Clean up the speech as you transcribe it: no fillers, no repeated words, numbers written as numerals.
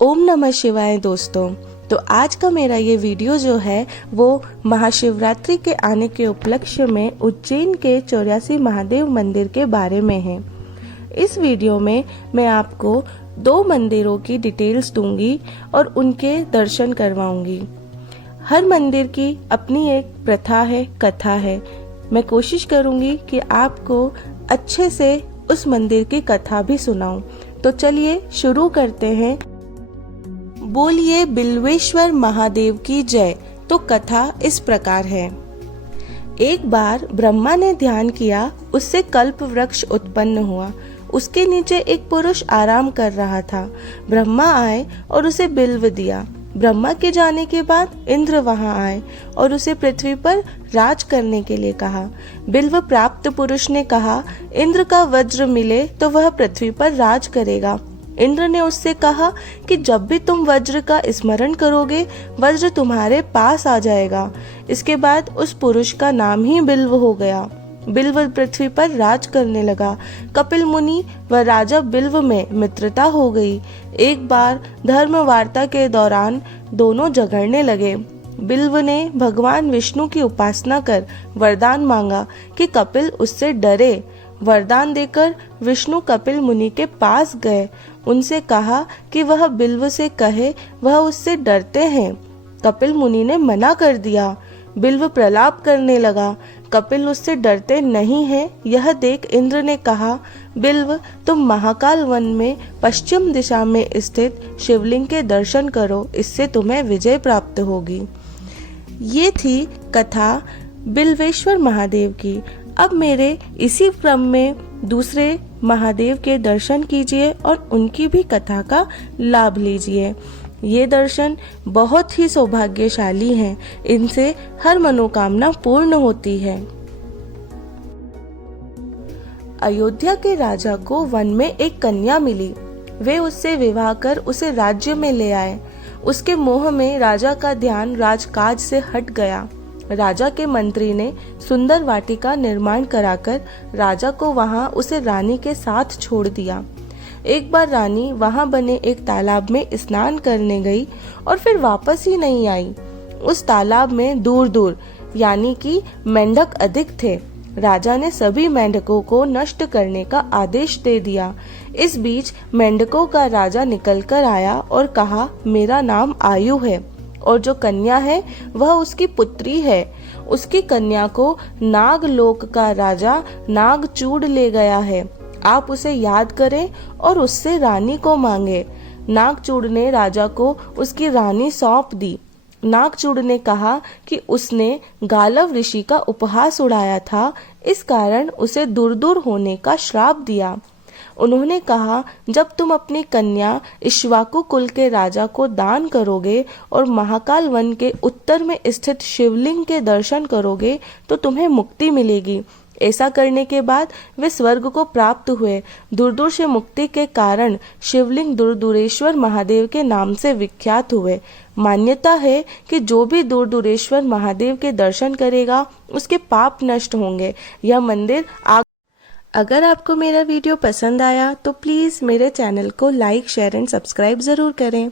ओम नमः शिवाय दोस्तों। तो आज का मेरा ये वीडियो जो है वो महाशिवरात्रि के आने के उपलक्ष्य में उज्जैन के 84 महादेव मंदिर के बारे में है। इस वीडियो में मैं आपको 2 मंदिरों की डिटेल्स दूंगी और उनके दर्शन करवाऊंगी। हर मंदिर की अपनी एक प्रथा है, कथा है। मैं कोशिश करूंगी कि आपको अच्छे से उस मंदिर की कथा भी सुनाऊं। तो चलिए शुरू करते हैं। बोलिए बिल्वेश्वर महादेव की जय। तो कथा इस प्रकार है। एक बार ब्रह्मा ने ध्यान किया, उससे कल्प वृक्ष उत्पन्न हुआ। उसके नीचे एक पुरुष आराम कर रहा था। ब्रह्मा आए और उसे बिल्व दिया। ब्रह्मा के जाने के बाद इंद्र वहां आए और उसे पृथ्वी पर राज करने के लिए कहा। बिल्व प्राप्त पुरुष ने कहा, इंद्र का वज्र मिले तो वह पृथ्वी पर राज करेगा। इंद्र ने उससे कहा कि जब भी तुम वज्र का स्मरण करोगे, वज्र तुम्हारे पास आ जाएगा। इसके बाद उस पुरुष का नाम ही बिल्व हो गया। बिल्व पृथ्वी पर राज करने लगा। कपिल मुनि व राजा बिल्व में मित्रता हो गई। एक बार धर्म वार्ता के दौरान दोनों झगड़ने लगे। बिल्व ने भगवान विष्णु की उपासना कर वरदान मांगा कि कपिल उससे डरे। वरदान देकर विष्णु कपिल मुनि के पास गए। उनसे कहा कि वह बिल्व से कहे वह उससे डरते हैं। कपिल मुनि ने मना कर दिया। बिल्व प्रलाप करने लगा, कपिल उससे डरते नहीं हैं। यह देख इंद्र ने कहा, बिल्व तुम महाकाल वन में पश्चिम दिशा में स्थित शिवलिंग के दर्शन करो, इससे तुम्हें विजय प्राप्त होगी। ये थी कथा बिल्वेश्वर महादेव की। अब मेरे इसी क्रम में दूसरे महादेव के दर्शन कीजिए और उनकी भी कथा का लाभ लीजिए। ये दर्शन बहुत ही सौभाग्यशाली हैं। इनसे हर मनोकामना पूर्ण होती है। अयोध्या के राजा को वन में एक कन्या मिली। वे उससे विवाह कर उसे राज्य में ले आए। उसके मोह में राजा का ध्यान राजकाज से हट गया। राजा के मंत्री ने सुंदर वाटिका निर्माण कराकर राजा को वहां उसे रानी के साथ छोड़ दिया। एक बार रानी वहां बने एक तालाब में स्नान करने गई और फिर वापस ही नहीं आई। उस तालाब में दूर दूर यानी कि मेंढक अधिक थे। राजा ने सभी मेंढकों को नष्ट करने का आदेश दे दिया। इस बीच मेंढकों का राजा निकल कर आया और कहा, मेरा नाम आयु है और जो कन्या है वह उसकी पुत्री है। उसकी कन्या को नागलोक का राजा नागचूड़ ले गया है। आप उसे याद करें और उससे रानी को मांगे। नागचूड़ ने राजा को उसकी रानी सौंप दी। नागचूड़ ने कहा कि उसने गालव ऋषि का उपहास उड़ाया था, इस कारण उसे दूर दूर होने का श्राप दिया। उन्होंने कहा, जब तुम अपनी कन्या इक्ष्वाकु कुल के राजा को दान करोगे और महाकाल वन के उत्तर में स्थित शिवलिंग के दर्शन करोगे तो तुम्हें मुक्ति मिलेगी। ऐसा करने के बाद वे स्वर्ग को प्राप्त हुए। दूर दूर से मुक्ति के कारण शिवलिंग दूरदूरेश्वर महादेव के नाम से विख्यात हुए। मान्यता है कि जो भी दूरदूरेश्वर महादेव के दर्शन करेगा उसके पाप नष्ट होंगे। यह मंदिर अगर आपको मेरा वीडियो पसंद आया तो प्लीज़ मेरे चैनल को लाइक, शेयर एंड सब्सक्राइब ज़रूर करें।